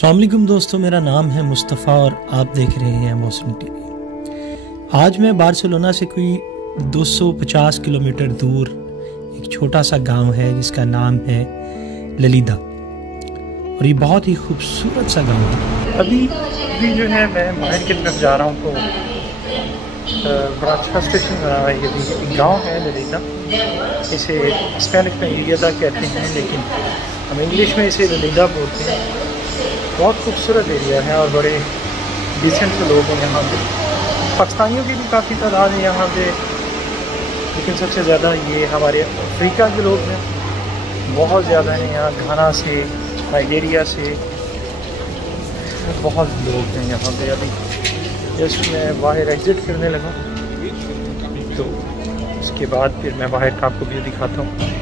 अस्सलाम वालेकुम दोस्तों, मेरा नाम है मुस्तफ़ा और आप देख रहे हैं मोहसिन टीवी। आज मैं बार्सिलोना से कोई 250 किलोमीटर दूर एक छोटा सा गांव है जिसका नाम है ललीदा, और ये बहुत ही खूबसूरत सा गांव है। अभी जो है मैं बाहर की तरफ जा रहा हूँ तो बड़ा अच्छा स्टेशन बना हुआ है। ये भी गाँव है ललीदा, इसे स्पेनिश में एरिया कहते हैं, लेकिन हम इंग्लिश में इसे ललीदा बोलते हैं। बहुत खूबसूरत एरिया है और बड़े डिसेंट से लोग हैं यहाँ पे। पाकिस्तानियों की भी काफ़ी तादाद है यहाँ पे, लेकिन सबसे ज़्यादा ये हमारे अफ्रीका के लोग हैं, बहुत ज़्यादा हैं यहाँ। घाना से, नाइजीरिया से बहुत लोग हैं यहाँ पे। अभी जस्ट मैं बाहर एग्ज़िट करने लगा तो उसके बाद फिर मैं बाहर का आपको भी दिखाता हूँ।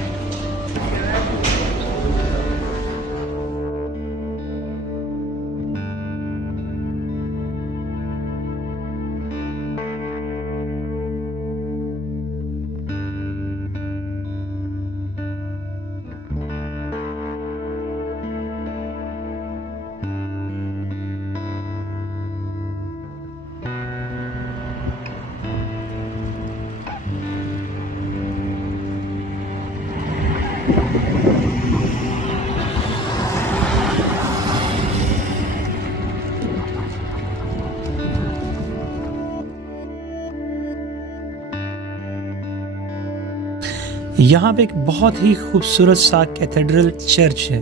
यहाँ पे एक बहुत ही खूबसूरत सा कैथेड्रल चर्च है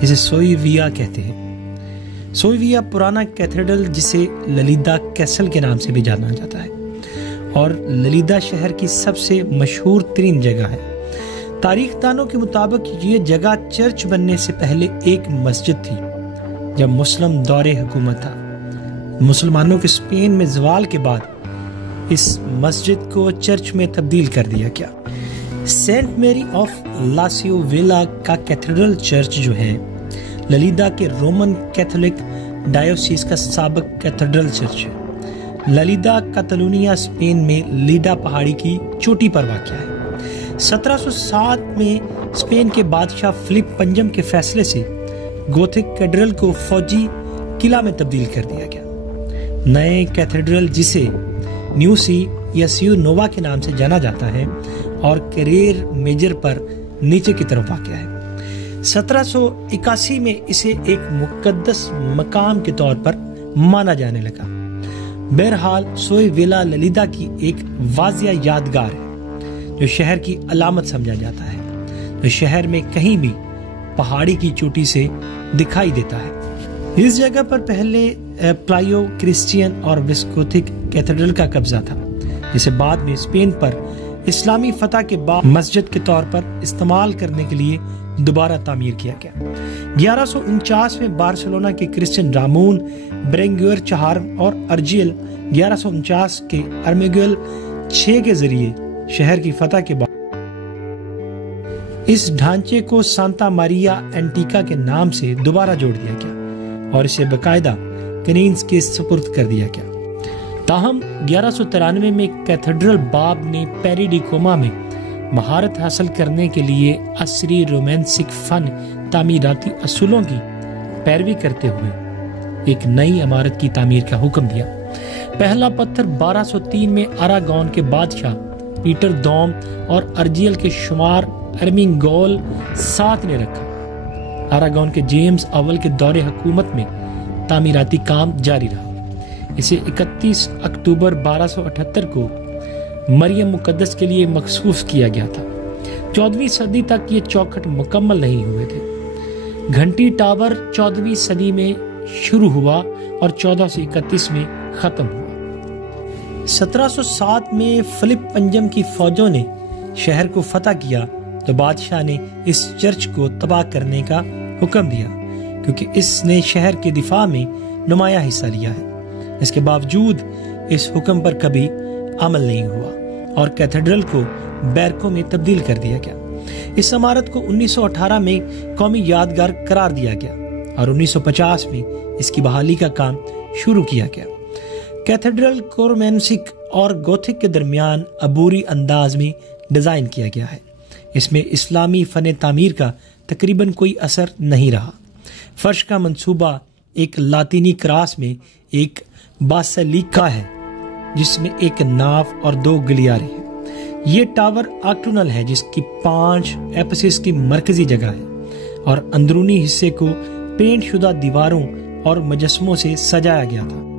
जिसे सोई विया कहते हैं। सोई विया पुराना कैथेड्रल जिसे ललीदा कैसल के नाम से भी जाना जाता है और ललीदा शहर की सबसे मशहूर तरीन जगह है। तारीखदानों के मुताबिक ये जगह चर्च बनने से पहले एक मस्जिद थी। जब मुस्लिम दौरे हुकूमत था, मुसलमानों के स्पेन में ज़वाल के बाद इस मस्जिद को चर्च में तब्दील कर दिया गया। सेंट मेरी ऑफ ला सियोवेला का कैथेड्रल चर्च जो है ललीदा के रोमन कैथोलिक डायोसीस का साबिक कैथेड्रल चर्च है। ललीदा कातालूनिया स्पेन में लीडा पहाड़ी की चोटी पर वाक़या है। 1707 में स्पेन के बादशाह फिलिप पंजम के फैसले से गोथिक कैथेड्रल को फौजी किला में तब्दील कर दिया गया। नए कैथेड्रल जिसे न्यूसी या सियो नोवा के नाम से जाना जाता है और करेर मेजर पर नीचे की तरफ वाक़ है। 1781 में इसे एक मुकद्दस मकाम के तौर पर माना जाने लगा। बहरहाल सोई विला ललीदा की एक वाजिया यादगार है जो शहर की अलामत समझा जाता है, जो शहर में कहीं भी पहाड़ी की चोटी से दिखाई देता है। इस जगह पर पहले प्लायो क्रिश्चियन और विस्कोथिक कैथेड्रल का कब्जा था, जिसे बाद में स्पेन पर इस्लामी फतह के बाद मस्जिद के तौर पर इस्तेमाल करने के लिए दोबारा तामीर किया गया। 1149 में बार्सिलोना के क्रिश्चियन रामून ब्रेंगुएर चार और अर्जियल 1149 के अर्मेगुएल 6 के जरिए शहर की फतह के बाद इस ढांचे को सांता मारिया एंटीका के नाम से दोबारा जोड़ दिया गया और इसे बाकायदा कनीन्स के सुपुर्द कर दिया गया। ताहम 1193 में कैथेड्रल बाब ने पेरी डी कोमा में महारत हासिल करने के लिए असरी रोमांसिक फन तामीराती असूलों की पैरवी करते हुए एक नई इमारत की तामीर का हुक्म दिया। पहला पत्थर 1203 में अरागोन के बादशाह पीटर दोम और अर्जियल के शुमार अर्मिंगोल साथ ने रखा। अरागोन के जेम्स अव्वल के दौरे हुकूमत में तामीराती काम जारी रहा। इसे 31 अक्टूबर 1278 को मरियम मुकद्दस के लिए मखसूस किया गया था। 14वीं सदी तक ये चौखट मुकम्मल नहीं हुए थे। घंटी टावर 14वीं सदी में शुरू हुआ और 1431 में खत्म हुआ। 1707 में फिलिप पंजम की फौजों ने शहर को फतह किया तो बादशाह ने इस चर्च को तबाह करने का हुक्म दिया, क्योंकि इसने शहर के दिफा में नुमाया हिस्सा लिया है। इसके बावजूद इस हुक्म पर कभी अमल नहीं हुआ और कैथेड्रल को बैरकों में तब्दील कर दिया गया। इस इमारत को 1918 में कौमी यादगार करार दिया गया और 1950 में इसकी बहाली का काम शुरू किया गया। कैथेड्रल को रोमांसिक और गोथिक के दरमियान अबूरी अंदाज में डिजाइन किया गया है। इसमें इस्लामी फन तामीर का तकरीबन कोई असर नहीं रहा। फर्श का मंसूबा एक लातीनी क्रॉस में एक बासलीका है जिसमें एक नाव और 2 गलियारे हैं। ये टावर ऑक्टोनल है जिसकी 5 एपिसिस की मरकजी जगह है और अंदरूनी हिस्से को पेंट शुदा दीवारों और मुजस्मों से सजाया गया था।